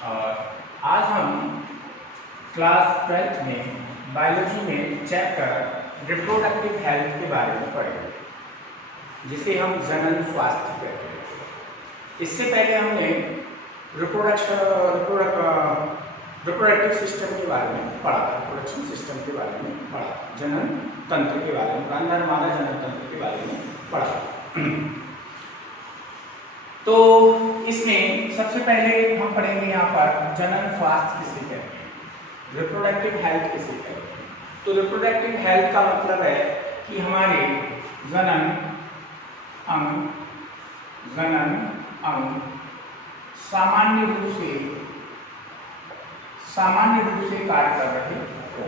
और आज हम क्लास 12th में बायोलॉजी में चैप्टर रिप्रोडक्टिव हेल्थ के बारे में पढ़ेंगे, जिसे हम जनन स्वास्थ्य कहते हैं। इससे पहले हमने रिप्रोडक्टिव सिस्टम के बारे में पढ़ा था, रिप्रोडक्शन सिस्टम के बारे में पढ़ा, जनन तंत्र के बारे में, प्राण मादा जनन तंत्र के बारे में पढ़ा। तो इसमें सबसे पहले हम पढ़ेंगे यहाँ पर जनन स्वास्थ्य किसे कहते हैं, रिप्रोडक्टिव हेल्थ किसे कहते हैं। तो रिप्रोडक्टिव हेल्थ का मतलब है कि हमारे जनन अंग सामान्य रूप से कार्य कर रहे हो,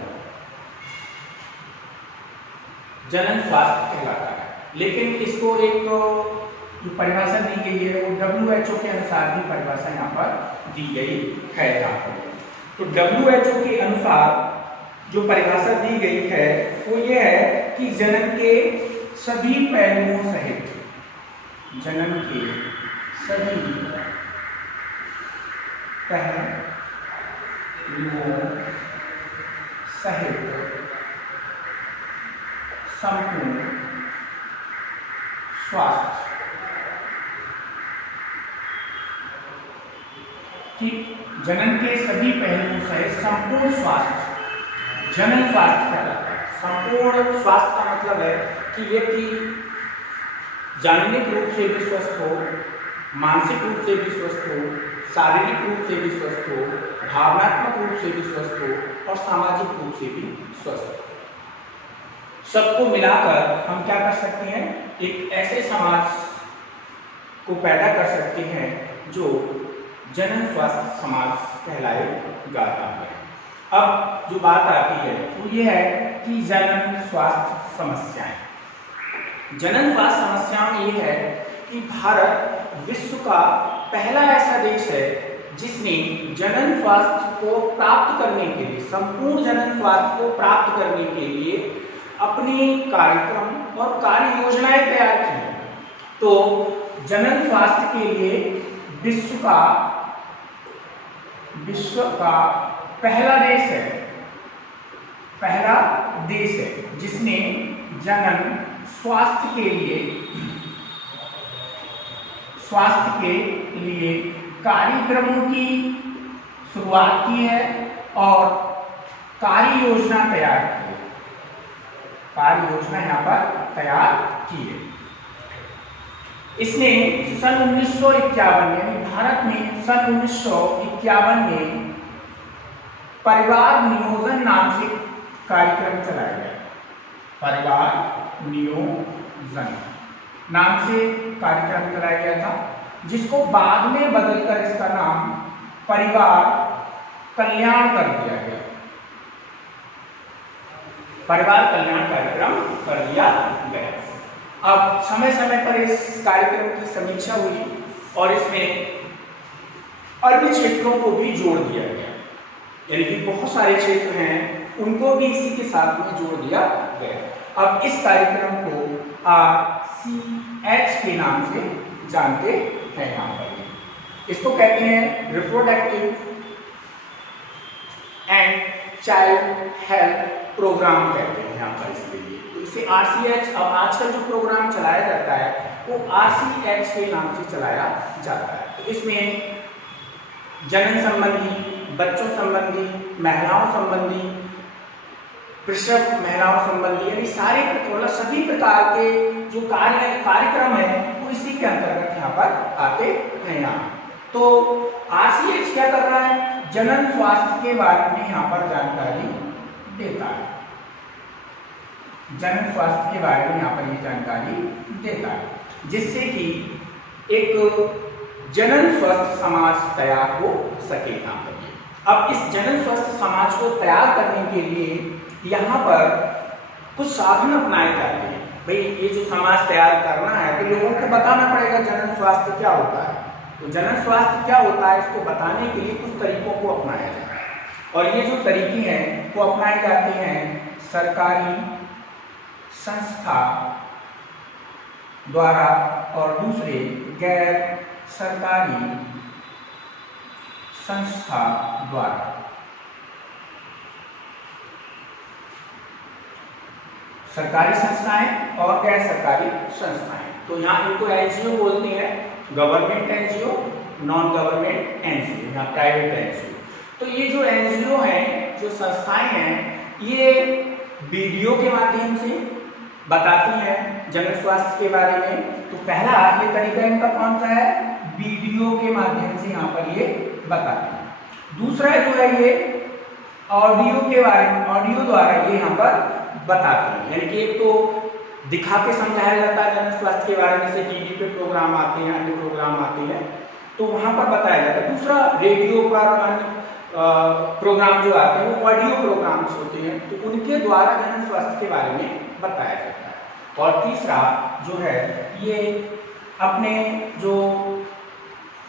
जनन स्वास्थ्य कहलाता है। लेकिन इसको एक जो परिभाषा दी गई है वो WHO के अनुसार भी परिभाषा यहाँ पर दी गई है। यहाँ पर तो WHO के अनुसार जो परिभाषा दी गई है वो ये है कि जनन के सभी पहलुओं सहित, जनन के सभी पहलुओं सहित संपूर्ण स्वास्थ्य, ठीक, जनन के सभी पहलुओं सहित संपूर्ण स्वास्थ्य जनन स्वास्थ्य कहलाता है। संपूर्ण स्वास्थ्य का मतलब है कि व्यक्ति शारीरिक रूप से भी स्वस्थ हो, मानसिक रूप से भी स्वस्थ हो, शारीरिक रूप से भी स्वस्थ हो, भावनात्मक रूप से भी स्वस्थ हो और सामाजिक रूप से भी स्वस्थ हो। सबको मिलाकर हम क्या कर सकते हैं, एक ऐसे समाज को पैदा कर सकते हैं जो जनन स्वास्थ्य समाज कहलाएगा। अब जो बात आती है वो ये है कि जनन स्वास्थ्य समस्याएं। जनन स्वास्थ्य समस्याओं में ये है कि भारत विश्व का पहला ऐसा देश है जिसने जनन स्वास्थ्य को प्राप्त करने के लिए, संपूर्ण जनन स्वास्थ्य को प्राप्त करने के लिए अपने कार्यक्रम और कार्य योजनाएं तैयार की। तो जनन स्वास्थ्य के लिए विश्व का पहला देश है जिसने जनन स्वास्थ्य के लिए कार्यक्रमों की शुरुआत की है और कार्य योजना तैयार की है। कार्य योजना यहाँ पर तैयार की है। इसने सन 1951 में, भारत में सन 1951 में परिवार नियोजन नाम से कार्यक्रम चलाया गया। परिवार नियोजन नाम से कार्यक्रम चलाया गया था, जिसको बाद में बदलकर इसका नाम परिवार कल्याण कर दिया गया। परिवार कल्याण कार्यक्रम कर दिया गया। अब समय समय पर इस कार्यक्रम की समीक्षा हुई और इसमें अन्य क्षेत्रों को भी जोड़ दिया गया, यानी कि बहुत सारे क्षेत्र हैं उनको भी इसी के साथ में जोड़ दिया गया। अब इस कार्यक्रम को RCH के नाम से जानते हैं। यहाँ पर इसको कहते हैं reproductive and child health programme कहते हैं यहाँ पर इसलिए। तो इसे RCH, अब आजकल जो प्रोग्राम चलाया जाता है वो RCH के नाम से चलाया जाता है। तो इसमें जनन संबंधी, बच्चों संबंधी, महिलाओं संबंधी, प्रसव महिलाओं संबंधी, यानी सारे मतलब सभी प्रकार के जो कार्यक्रम है वो इसी के अंतर्गत यहाँ पर आते हैं। यहाँ तो RCH क्या कर रहा है, जनन स्वास्थ्य के बारे में यहाँ पर जानकारी देता है। जनन स्वास्थ्य के बारे में यहाँ पर ये जानकारी देता है, जिससे कि एक जनन स्वस्थ समाज तैयार हो सके। यहाँ पर अब इस जनन स्वस्थ समाज को तैयार करने के लिए यहाँ पर कुछ साधन अपनाए जाते हैं। भाई ये जो समाज तैयार करना है तो लोगों को बताना पड़ेगा जनन स्वास्थ्य क्या होता है। तो जनन स्वास्थ्य क्या होता है इसको बताने के लिए कुछ तरीकों को अपनाया जाता है, और ये जो तरीके हैं वो अपनाए जाते हैं सरकारी संस्था द्वारा और दूसरे गैर सरकारी संस्था द्वारा। सरकारी संस्थाएं और गैर सरकारी संस्थाएं, तो यहाँ इनको एनजीओ बोलते हैं, government NGO, non government NGO, यहाँ प्राइवेट एनजीओ। तो ये जो एनजीओ हैं, जो संस्थाएं हैं, ये वीडियो के माध्यम से बताती हैं जन स्वास्थ्य के बारे में। तो पहला ये तरीका इनका कौन सा है, वीडियो के माध्यम से यहाँ पर ये बताते हैं। दूसरा जो है ये ऑडियो के बारे में, ऑडियो द्वारा ये यहाँ पर बताते हैं, यानी कि एक तो दिखा के समझाया जाता है जन स्वास्थ्य के बारे में, से टीवी पे प्रोग्राम आते हैं, अन्य प्रोग्राम आते हैं, तो वहां पर बताया जाता है। दूसरा रेडियो पर अन्य प्रोग्राम जो आते हैं वो ऑडियो प्रोग्राम्स होते हैं, तो उनके द्वारा जन स्वास्थ्य के बारे में बताया जाता है। और तीसरा जो है ये अपने जो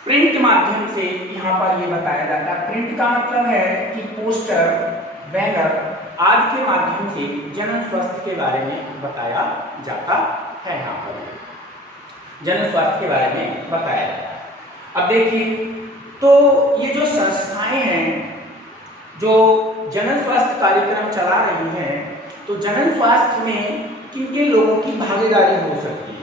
प्रिंट माध्यम से यहाँ पर ये बताया जाता है। प्रिंट का मतलब है कि पोस्टर, बैनर आदि के माध्यम से जन स्वास्थ्य के बारे में बताया जाता है। यहाँ पर जन स्वास्थ्य के बारे में बताया जाता है। अब देखिए, तो ये जो संस्थाएं हैं जो जन स्वास्थ्य कार्यक्रम चला रही हैं, तो जन स्वास्थ्य में किन किन लोगों की भागीदारी हो सकती है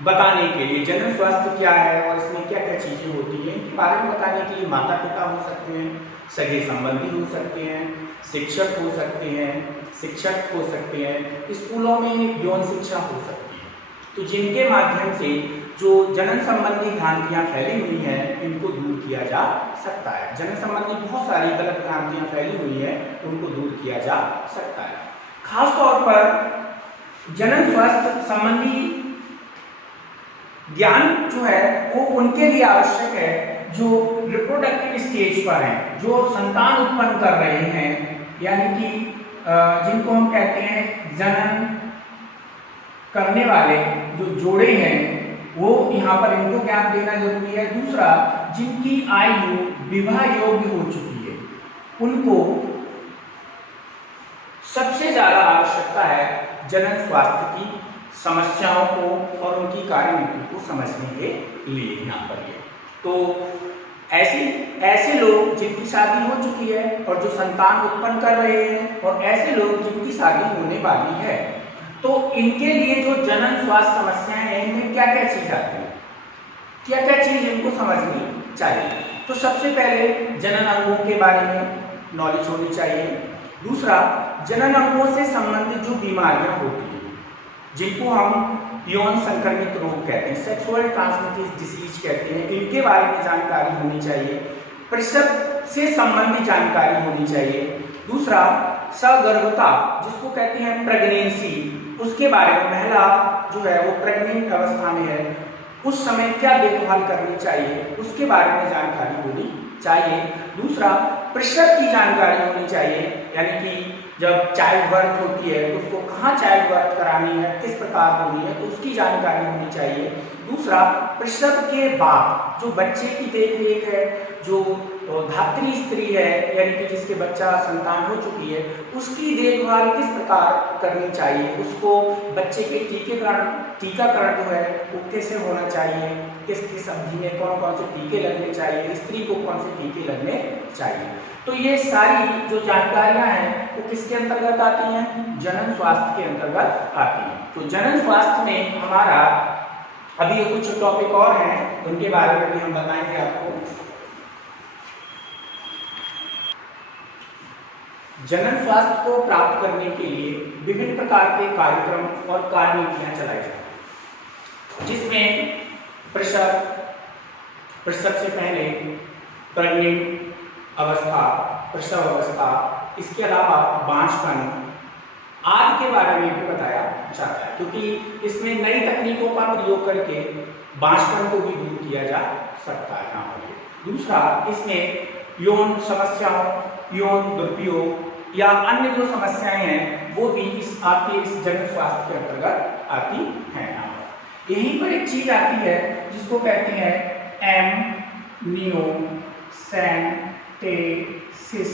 बताने के लिए। जन स्वास्थ्य क्या है और इसमें क्या क्या चीजें होती हैं, इनके बारे में बताने के लिए माता पिता हो सकते हैं, सगे संबंधी हो सकते हैं, शिक्षक हो सकते हैं, शिक्षक हो सकते हैं, स्कूलों में यौन शिक्षा हो सकती है। तो जिनके माध्यम से जो जनन संबंधी भ्रांतियां फैली हुई हैं, इनको दूर किया जा सकता है। जनन संबंधी बहुत सारी गलत भ्रांतियां फैली हुई हैं, उनको दूर किया जा सकता है। खास तौर पर जनन स्वास्थ्य संबंधी ज्ञान जो है वो उनके लिए आवश्यक है जो रिप्रोडक्टिव स्टेज पर हैं, जो संतान उत्पन्न कर रहे हैं, यानी कि जिनको हम कहते हैं जनन करने वाले जो जोड़े हैं, वो यहाँ पर इनको ज्ञान देना जरूरी है। दूसरा, जिनकी आयु विवाह योग्य हो चुकी है, उनको सबसे ज्यादा आवश्यकता है जनन स्वास्थ्य की समस्याओं को और उनकी कार्यनीति को समझने के लिए। यहाँ पर ये तो ऐसे लोग जिनकी शादी हो चुकी है और जो संतान उत्पन्न कर रहे हैं, और ऐसे लोग जिनकी शादी होने वाली है, तो इनके लिए जो जनन स्वास्थ्य समस्याएं हैं, इनमें क्या क्या चीज आती है, क्या क्या चीज इनको समझनी चाहिए। तो सबसे पहले जनन अंगों के बारे में नॉलेज होनी चाहिए। दूसरा, जनन अंगों से संबंधित जो बीमारियां होती हैं, जिनको हम यौन संक्रमित रोग कहते हैं, सेक्सुअल ट्रांसमिटेड डिसीज कहते हैं, इनके बारे में जानकारी होनी चाहिए। प्रसव से संबंधित जानकारी होनी चाहिए। दूसरा, सगर्भता जिसको कहते हैं प्रेगनेंसी, उसके बारे में, महिला जो है वो प्रेग्नेंट अवस्था में है, उस समय क्या देखभाल करनी चाहिए, उसके बारे में जानकारी होनी चाहिए। दूसरा, प्रसव की जानकारी होनी चाहिए, यानी कि जब चाइल्ड बर्थ होती है तो उसको कहाँ चाइल्ड बर्थ करानी है, किस प्रकार होनी है, तो उसकी जानकारी होनी चाहिए। दूसरा, प्रसव के बाद जो बच्चे की देखरेख है, जो धात्री स्त्री है, यानी कि जिसके बच्चा संतान हो चुकी है, उसकी देखभाल किस प्रकार करनी चाहिए, उसको बच्चे के टीकाकरण जो है वो कैसे होना चाहिए, किस किस अवधि में कौन कौन से टीके लगने चाहिए, स्त्री को कौन से टीके लगने चाहिए। तो ये सारी जो जानकारियां हैं वो किसके अंतर्गत आती हैं, जनन स्वास्थ्य के अंतर्गत आती हैं। तो जनन स्वास्थ्य में हमारा अभी कुछ टॉपिक और हैं, उनके बारे में भी हम बताएंगे आपको। जनन स्वास्थ्य को प्राप्त करने के लिए विभिन्न प्रकार के कार्यक्रम और कार्यनीतियां चलाई जाती हैं, जिसमें प्रसव से पहले प्रेग्नेंट अवस्था, प्रसव अवस्था, इसके अलावा बांझपन आदि के बारे में भी बताया जाता है, क्योंकि इसमें नई तकनीकों का प्रयोग करके बांझपन को भी दूर किया जा सकता है यहाँ पर। दूसरा, इसमें यौन समस्याओं, यौन दुरुपयोग या अन्य जो समस्याएं हैं वो भी आपके इस जनन स्वास्थ्य के अंतर्गत आती हैं। यहाँ पर यहीं पर एक चीज आती है जिसको कहते हैं एमनियोसेंटेसिस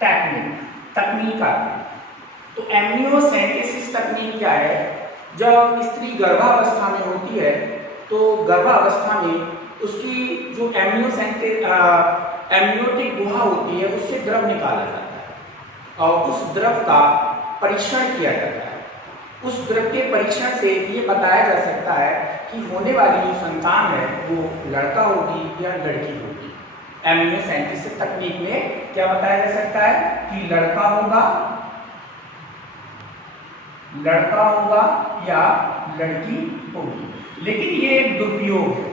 तकनीक आती है। तो एमनियोसेंटेसिस तकनीक क्या है, जब स्त्री गर्भावस्था में होती है तो गर्भावस्था में उसकी जो एमनियोटिक गुहा होती है उससे द्रव निकाला जाता है और उस द्रव का परीक्षण किया जाता है। उस द्रव के परीक्षण से ये बताया जा सकता है कि होने वाली जो संतान है वो लड़का होगी या लड़की होगी। एमनियोसेंटेसिस तकनीक में क्या बताया जा सकता है कि लड़का होगा या लड़की होगी। लेकिन ये एक दुरुपयोग है,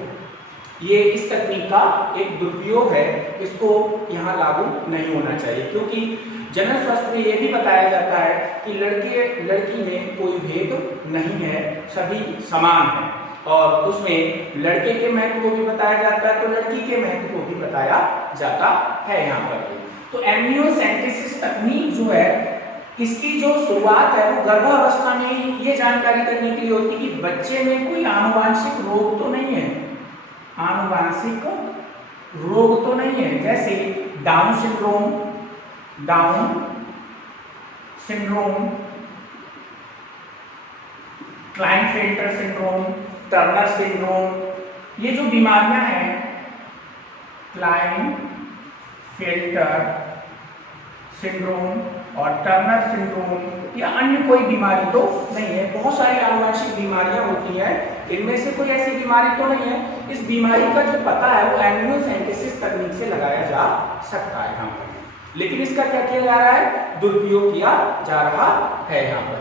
ये इस तकनीक का एक दुरुपयोग है, इसको यहाँ लागू नहीं होना चाहिए, क्योंकि जनरल स्वास्थ्य में ये भी बताया जाता है कि लड़के लड़की में कोई भेद नहीं है, सभी समान हैं। और उसमें लड़के के महत्व को भी बताया जाता है तो लड़की के महत्व को भी बताया जाता है यहाँ पर। तो एमनियोसेंटेसिस तकनीक जो है इसकी जो शुरुआत है वो गर्भावस्था में ये जानकारी करने के लिए होती है कि बच्चे में कोई आनुवांशिक रोग तो नहीं है, आनुवांशिक रोग तो नहीं है, जैसे down syndrome, Klinefelter syndrome, Turner syndrome, ये जो बीमारियां हैं क्लाइनफेल्टर सिंड्रोम और टर्नर सिंड्रोम या अन्य कोई बीमारी तो नहीं है। बहुत सारी आनुवंशिक बीमारियां होती हैं, इनमें से कोई ऐसी बीमारी तो नहीं है। इस बीमारी का जो पता है वो एमनियोसेंटेसिस तकनीक से लगाया जा सकता है यहाँ पर। लेकिन इसका क्या किया जा रहा है, दुरुपयोग किया जा रहा है, यहाँ पर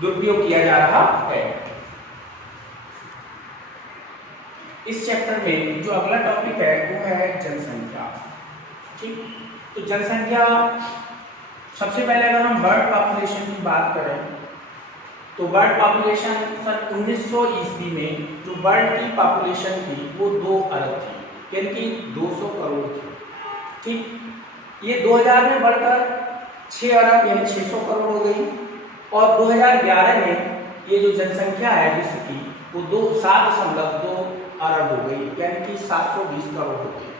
दुरुपयोग किया जा रहा है। इस चैप्टर में जो अगला टॉपिक है वो है जनसंख्या। ठीक, तो जनसंख्या सबसे पहले अगर हम बर्ड पॉपुलेशन की बात करें तो बर्ड पॉपुलेशन सन 1900 ईस्वी में जो बर्ड की पॉपुलेशन थी वो 2 अरब थी, यानी कि 200 करोड़ थी। ठीक, ये 2000 में बढ़कर 6 अरब यानी 600 करोड़ हो गई और 2011 में ये जो जनसंख्या है विश्व की वो 7.2 अरब हो गई, यानी कि 720 करोड़ हो गई।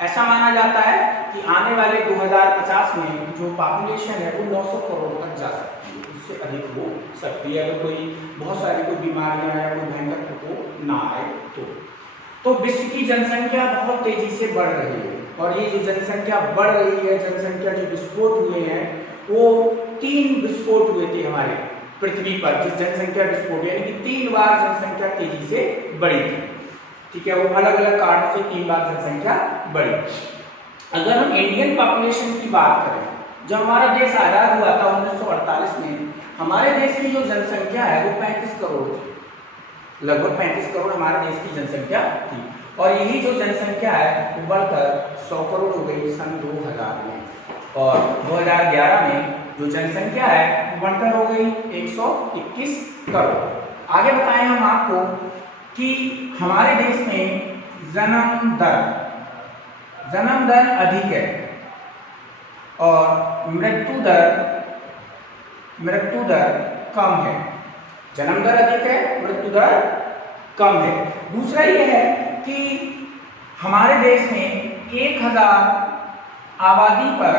ऐसा माना जाता है कि आने वाले 2050 में जो पॉपुलेशन है वो 900 करोड़ तक जा सकती है, उससे अधिक हो सकती है अगर कोई बहुत सारी कोई बीमारियां या कोई भयंकर प्रकोप ना आए तो विश्व की जनसंख्या बहुत तेजी से बढ़ रही है और ये जो जनसंख्या बढ़ रही है, जनसंख्या जो विस्फोट हुए हैं वो 3 विस्फोट हुए थे हमारे पृथ्वी पर, जिस जनसंख्या विस्फोट यानी कि 3 बार जनसंख्या तेजी से बढ़ी थी। ठीक है, वो अलग अलग कारणों से 3 बार जनसंख्या बढ़ी। अगर हम इंडियन पॉपुलेशन की बात करें, जब हमारा देश आजाद हुआ था 1948 में, हमारे देश की जो जनसंख्या है वो 35 करोड़ थी, लगभग 35 करोड़ हमारे देश की जनसंख्या थी और यही जो जनसंख्या है वो बढ़कर 100 करोड़ हो गई सन 2000 में और 2011 में जो जनसंख्या है वो बढ़कर हो गई 121 करोड़। आगे बताएं हम आपको कि हमारे देश में जन्म दर अधिक है और मृत्यु दर कम है। जन्म दर अधिक है, मृत्यु दर कम है। दूसरा यह है कि हमारे देश में 1000 आबादी पर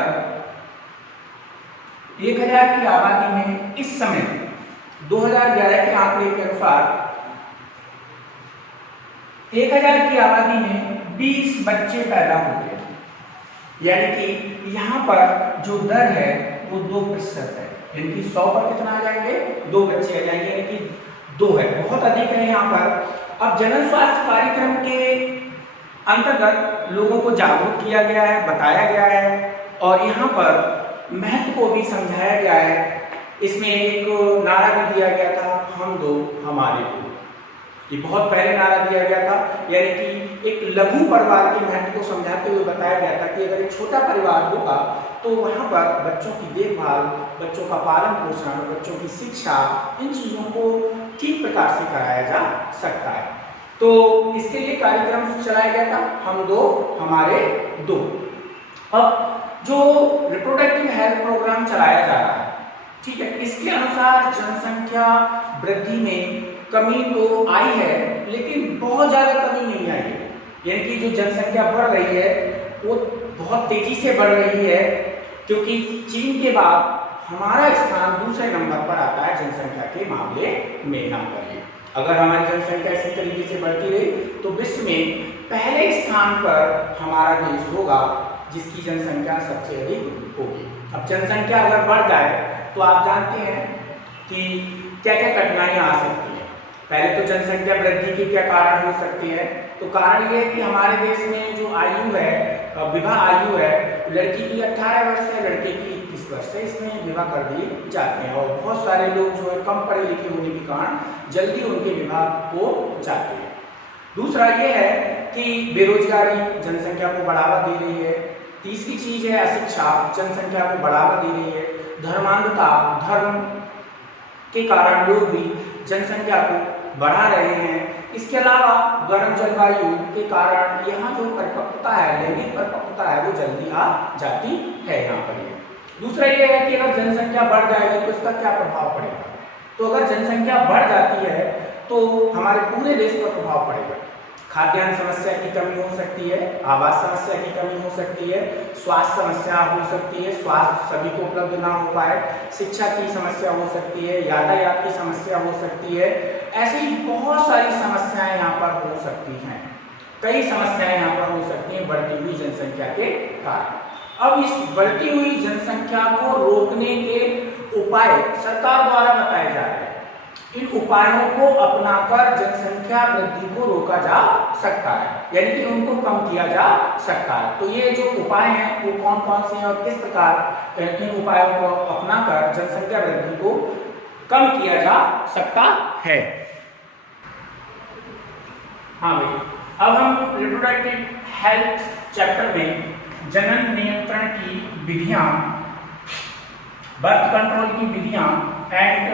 1000 की आबादी में इस समय 2011 के आंकड़े के अनुसार 1000 की आबादी में 20 बच्चे पैदा हो गए, यानी कि यहाँ पर जो दर है वो 2% है, यानी कि 100 पर कितना आ जाएंगे, 2 बच्चे आ जाएंगे, यानी कि 2 है, बहुत अधिक है यहाँ पर। अब जनन स्वास्थ्य कार्यक्रम के अंतर्गत लोगों को जागरूक किया गया है, बताया गया है और यहाँ पर महत्व को भी समझाया गया है। इसमें एक नारा भी दिया गया था, हम दो हमारे दो, ये बहुत पहले नारा दिया गया था, यानी कि एक लघु परिवार के महत्व को समझाते हुए बताया गया था कि अगर एक छोटा परिवार होगा तो वहाँ पर बच्चों की देखभाल, बच्चों का पालन पोषण, बच्चों की शिक्षा, इन चीज़ों को ठीक प्रकार से कराया जा सकता है। तो इसके लिए कार्यक्रम चलाया गया था, हम दो हमारे दो। अब जो रिप्रोडक्टिव हेल्थ प्रोग्राम चलाया जा रहा है, ठीक है, इसके अनुसार जनसंख्या वृद्धि में कमी तो आई है लेकिन बहुत ज़्यादा कमी नहीं आई है, यानी कि जो जनसंख्या बढ़ रही है वो बहुत तेजी से बढ़ रही है, क्योंकि चीन के बाद हमारा स्थान दूसरे नंबर पर आता है जनसंख्या के मामले में। यहाँ पर अगर हमारी जनसंख्या इसी तरीके से बढ़ती रही तो विश्व में पहले स्थान पर हमारा देश होगा जिसकी जनसंख्या सबसे अधिक होगी। अब जनसंख्या अगर बढ़ जाए तो आप जानते हैं कि क्या क्या कठिनाइयां आ सकती हैं। पहले तो जनसंख्या वृद्धि के क्या कारण हो सकते हैं, तो कारण ये है कि हमारे देश में जो आयु है, विवाह आयु है, लड़की की 18 वर्ष है, लड़के की 21 वर्ष है, इसमें विवाह कर दिए जाते हैं और बहुत सारे लोग जो है कम पढ़े लिखे होने के कारण जल्दी उनके विवाह हो जाते हैं। दूसरा ये है कि बेरोजगारी जनसंख्या को बढ़ावा दे रही है। तीसरी चीज है अशिक्षा, जनसंख्या को बढ़ावा दे रही है। धर्मांधता, धर्म के कारण लोग भी जनसंख्या को बढ़ा रहे हैं। इसके अलावा गर्म जलवायु के कारण यहाँ जो परिपक्वता है, लैंगिक परिपक्वता है, वो जल्दी आ जाती है यहाँ पर। दूसरा ये है कि अगर जनसंख्या बढ़ जाएगी तो इसका क्या प्रभाव पड़ेगा। तो अगर जनसंख्या बढ़ जाती है तो हमारे पूरे देश पर प्रभाव पड़ेगा। खाद्यान्न समस्या की कमी हो सकती है, आवास समस्या की कमी हो सकती है, स्वास्थ्य समस्या हो सकती है, स्वास्थ्य सभी को उपलब्ध ना हो पाए, शिक्षा की समस्या हो सकती है, यातायात की समस्या हो सकती है। ऐसी बहुत सारी समस्याएं यहाँ पर हो सकती हैं, कई समस्याएं यहाँ पर हो सकती हैं बढ़ती हुई जनसंख्या के कारण। अब इस बढ़ती हुई जनसंख्या को रोकने के उपाय सरकार द्वारा बताए जा रहे हैं। इन उपायों को अपनाकर जनसंख्या वृद्धि को रोका जा सकता है, यानी कि उनको कम किया जा सकता है। तो ये जो उपाय हैं वो कौन कौन से हैं और किस प्रकार इन उपायों को अपनाकर जनसंख्या वृद्धि को कम किया जा सकता है। हाँ भाई, अब हम रिप्रोडक्टिव हेल्थ चैप्टर में जनन नियंत्रण की विधियां, बर्थ कंट्रोल की विधियां एंड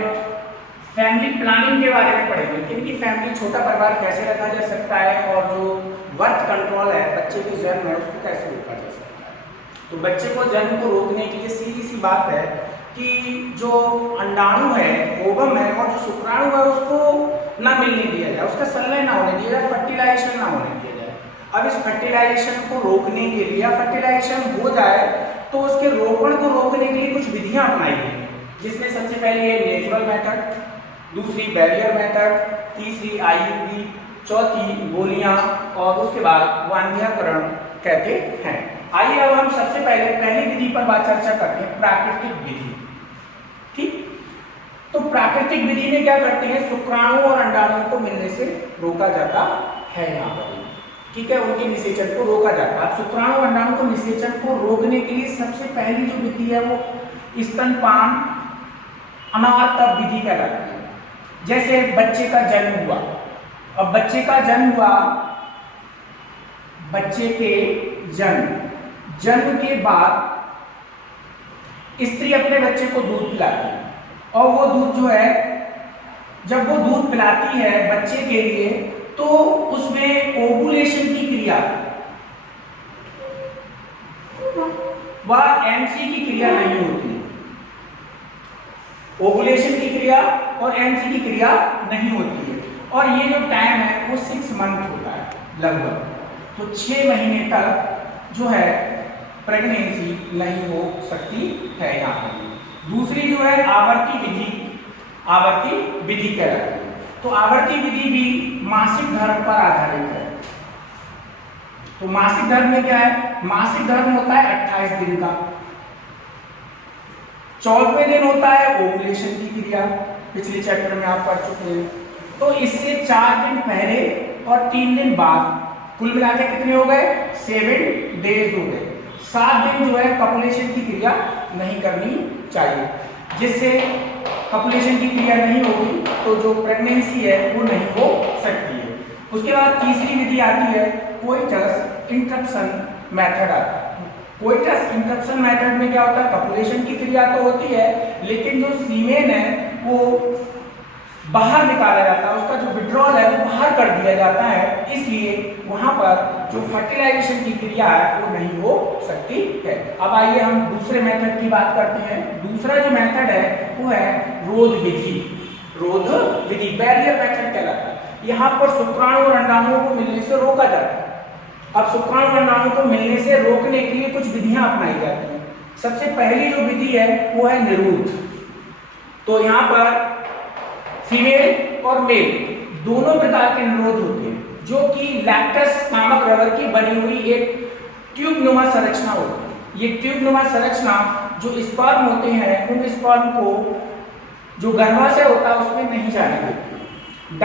फैमिली प्लानिंग के बारे में पढ़ेंगे। क्योंकि फैमिली, छोटा परिवार कैसे रखा जा सकता है और जो बर्थ कंट्रोल है, बच्चे की जन्म है, उसको कैसे रोका जा सकता है। तो बच्चे को जन्म को रोकने के लिए सीधी सी बात है कि जो अंडाणु है, ओवम है और जो शुक्राणु है उसको ना मिलने दिया जाए, उसका संलयन ना होने दिया जाए, फर्टिलाइजेशन ना होने दिया जाए। अब इस फर्टिलाइजेशन को रोकने के लिए, फर्टिलाइजेशन हो जाए तो उसके रोपण को रोकने के लिए कुछ विधियां अपनाई गई, जिसमें सबसे पहले है नेचुरल मेथड, दूसरी बैरियर मेथड, तीसरी आईयूडी, चौथी गोलियां और उसके बाद वांध्याकरण कहते हैं। आइए अब हम सबसे पहली विधि पर बात चर्चा करते हैं, प्राकृतिक विधि। ठीक, तो प्राकृतिक विधि में क्या करते हैं, शुक्राणु और अंडाणु को मिलने से रोका जाता है यहाँ पर। ठीक है, उनके निषेचन को रोका जाता है। शुक्राणु और अंडाणु को निषेचन को रोकने के लिए सबसे पहली जो विधि है वो स्तनपान अनावर्तक विधि कहलाती है। जैसे बच्चे का जन्म हुआ, अब बच्चे का जन्म हुआ, बच्चे के जन्म के बाद स्त्री अपने बच्चे को दूध पिलाती है और वो दूध जो है, जब वो दूध पिलाती है बच्चे के लिए, तो उसमें ओवुलेशन की क्रिया व एमसी की क्रिया नहीं होती। ओवुलेशन की क्रिया और एमसी की क्रिया नहीं होती है और ये जो टाइम है वो 6 मंथ होता है लगभग। तो 6 महीने तक जो है प्रेगनेंसी नहीं हो सकती है यहाँ पर। दूसरी जो है आवर्ती विधि कहलाती है। तो आवर्ती विधि भी मासिक धर्म पर आधारित है। तो मासिक धर्म में क्या है, मासिक धर्म होता है 28 दिन का, 14वें दिन होता है ओवुलेशन की क्रिया, पिछले चैप्टर में आप पढ़ चुके हैं। तो इससे 4 दिन पहले और 3 दिन बाद कुल मिलाकर कितने हो गए, 7 डेज हो गए। 7 दिन जो है कपुलेशन की क्रिया नहीं करनी चाहिए, जिससे कपुलेशन की क्रिया नहीं होगी तो जो प्रेगनेंसी है वो नहीं हो सकती है। उसके बाद तीसरी विधि आती है कोइटस इंटरप्शन मेथड आता है। कोइटस इंटरप्शन मेथड में क्या होता है, कपुलेशन की क्रिया तो होती है लेकिन जो सीमेन है वो बाहर निकाला जाता है, उसका जो विड्रॉल है वो बाहर कर दिया जाता है, इसलिए वहां पर जो फर्टिलाइजेशन की क्रिया है वो नहीं हो सकती है। अब आइए हम दूसरे मेथड की बात करते हैं। दूसरा जो मेथड है वो है रोध विधि, बैरियर मेथड कहलाता है। यहाँ पर शुक्राणु और अंडाणुओं को मिलने से रोका जाता है। अब शुक्राणु और अंडाणु को मिलने से रोकने के लिए कुछ विधियां अपनाई जाती हैं। सबसे पहली जो विधि है वो है निरोध। तो यहाँ पर फीमेल और मेल दोनों प्रकार के निरोध होते हैं। जो कि लैक्टस नामक रबर की बनी हुई एक ट्यूब नुमा संरचना होती है। ये ट्यूब नुमा संरचना जो स्पर्म होते हैं उन स्पर्म को जो गर्भाशय होता है उसमें नहीं जाने देती।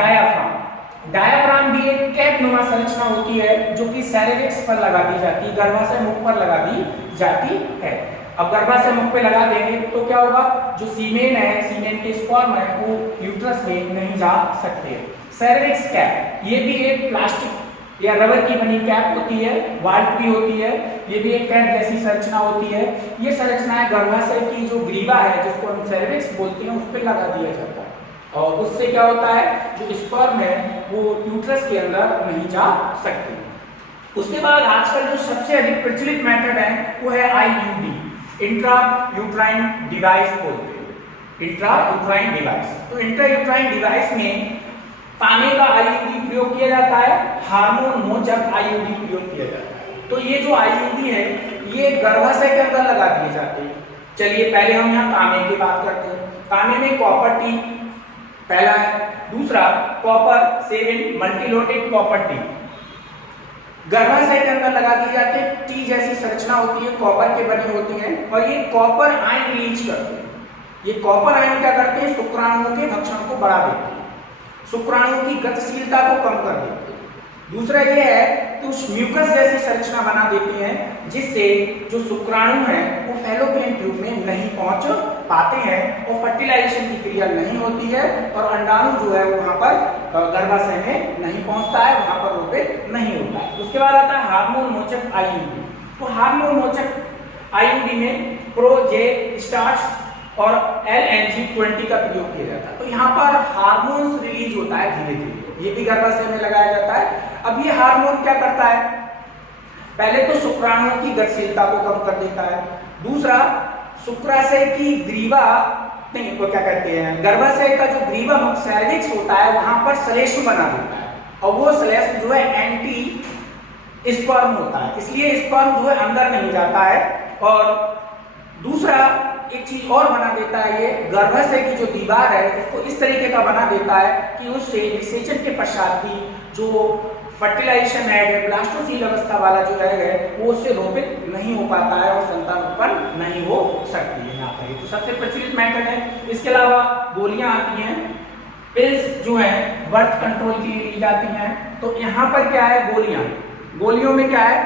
डायाफ्राम भी एक कैप नुमा संरचना होती है जो कि सेरेविक्स पर लगा दी जाती है, गर्भाशय मुख पर लगा दी जाती है। अब गर्भाशय मुख पे लगा देंगे तो क्या होगा, जो सीमेन है, सीमेन के स्पर्म है वो यूट्रस में नहीं जा सकते। सेरेविक्स कैप ये भी एक प्लास्टिक या रबर की बनी कैप होती है, वाल्व भी होती है, ये भी एक कैप जैसी संरचना होती है। ये संरचनाएं गर्भाशय की जो ग्रीवा है जिसको हम सेरेविक्स बोलते हैं उस पर लगा दिया जाता है और उससे क्या होता है, जो स्पर्म है वो यूट्रस के अंदर नहीं जा सकते। उसके बाद आजकल जो सबसे अधिक प्रचलित मेथड है वो है IUD, इंट्रा यूट्राइन डिवाइस बोलते हैं, इंट्रा यूट्राइन डिवाइस। तो इंट्रा यूट्राइन डिवाइस में तांबे का IUD प्रयोग किया जाता है, हार्मोन मोचक IUD प्रयोग किया जाता है। तो ये जो IUD है ये गर्भाशय के अंदर लगा दिए जाते हैं। चलिए पहले हम यहाँ तांबे की बात करते हैं। तांबे में कॉपर टी पहला है, दूसरा कॉपर 7 मल्टीलोडेड कॉपर टी गर्भाशय के अंदर लगा दिए जाते हैं। टी जैसी संरचना होती है, कॉपर के बनी होती है और ये कॉपर आयन रिलीज करते हैं। ये कॉपर आयन क्या करते हैं, शुक्राणुओं के भक्षण को बढ़ा देते हैं, शुक्राणुओं की गतिशीलता को कम कर देते हैं। दूसरा ये है कि उस म्यूकस जैसी संरचना बना देते हैं जिससे जो शुक्राणु हैं वो फैलोपियन ट्यूब में नहीं पहुंच पाते हैं और फर्टिलाइजेशन की क्रिया नहीं होती है और अंडाणु जो है वो वहां पर गर्भाशय में नहीं पहुंचता है, वहां पर रोपित नहीं होता है। उसके बाद आता है हार्मोन मोचक IUD। तो हार्मोन मोचक IUD में प्रोजेस्टेरोन और LNG-20 का प्रयोग किया जाता है। तो यहाँ पर हार्मोन्स रिलीज होता है धीरे धीरे, ये भी गर्भाशय में लगाया जाता है। अब ये हार्मोन क्या करता है, पहले तो शुक्राणुओं की गतिशीलता को कम कर देता है, दूसरा शुक्राशय की ग्रीवा नहीं वो क्या कहते हैं, गर्भाशय का जो ग्रीवा मुख सेरेविक्स होता है वहां पर श्लेष्म बना देता है और वो श्लेष्म जो है एंटी स्पर्म होता है, इसलिए स्पर्म जो है अंदर नहीं जाता है। और दूसरा एक चीज और बना देता है, ये गर्भाशय की जो दीवार है उसको इस तरीके का बना देता है कि उससे निषेचन के पश्चात भी जो फर्टिलाइजेशन है, ब्लास्टोसील अवस्था वाला जो है वो उससे रोपित नहीं हो पाता है और संतान उत्पन्न नहीं हो सकती है यहाँ पर। तो सबसे प्रचलित मेथड है। इसके अलावा गोलियां आती हैं, पिल्स जो है बर्थ कंट्रोल के लिए ली जाती हैं। तो यहाँ पर क्या है, गोलियों में क्या है,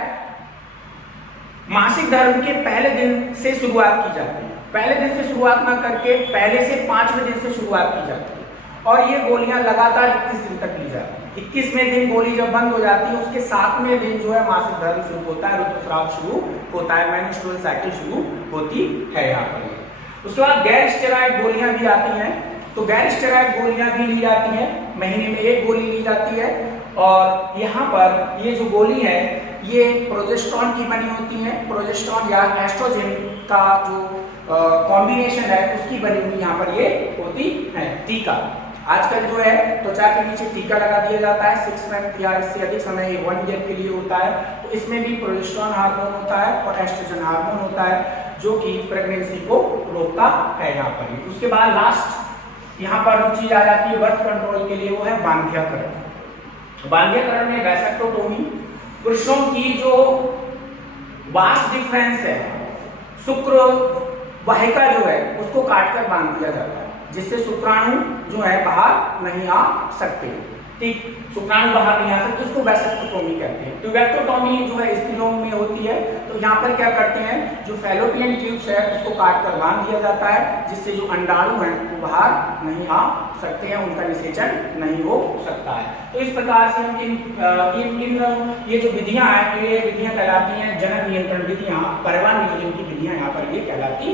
मासिक धर्म के पहले दिन से शुरुआत की जाती है, पहले दिन से शुरुआत ना करके पहले से 5वें दिन से शुरुआत की जाती है और ये गोलियां लगातार 21 दिन तक ली जाती है। 21वें दिन गोली जब बंद हो जाती है उसके 7वें दिन जो है मासिक धर्म शुरू होता है, ऋतुस्राव शुरू होता है, मेंस्ट्रुअल साइकिल शुरू होती है यहाँ पर। उसके बाद गैर स्टेरॉइड गोलियां भी आती हैं। तो गैर स्टेरॉइड गोलियां भी ली जाती हैं, महीने में 1 गोली ली जाती है और यहाँ पर ये जो गोली है ये प्रोजेस्टेरोन की बनी होती है, प्रोजेस्टेरोन या एस्ट्रोजन का जो कॉम्बिनेशन है उसकी बनी हुई यहाँ पर ये होती है। टीका आजकल जो है त्वचा के नीचे टीका लगा दिया जाता है 6 मंथ या इससे अधिक समय 1 ईयर के लिए होता है। तो इसमें भी प्रोजेस्टेरोन हार्मोन होता है और एस्ट्रोजन हार्मोन होता है जो कि प्रेगनेंसी को रोकता है यहाँ पर। उसके बाद लास्ट यहाँ पर चीज आ जाती है बर्थ कंट्रोल के लिए, वो है बांध्यकरण। बांध्यकरण में वैसेक्टोटोमी, पुरुषों की जो वास्ट डिफरेंस है, शुक्र वाहिका जो है उसको काटकर बांध दिया जाता है जिससे शुक्राणु जो है बाहर नहीं आ सकते। ठीक, शुक्राणु बाहर नहीं आ सकते, उसको वैसेक्टोटोमी कहते हैं। ट्यूबेक्टोटोमी जो है स्त्रियों में होती है। तो यहाँ पर क्या करते हैं, जो फैलोपियन ट्यूब्स है उसको काटकर बांध दिया जाता है जिससे जो अंडाणु है वो बाहर नहीं आ सकते हैं, उनका निषेचन नहीं हो सकता है। तो इस प्रकार से हम ये जो विधियां हैं ये विधियां कहलाती हैं जनन नियंत्रण विधियां, परिवार नियोजन की विधियां यहाँ पर ये कहलाती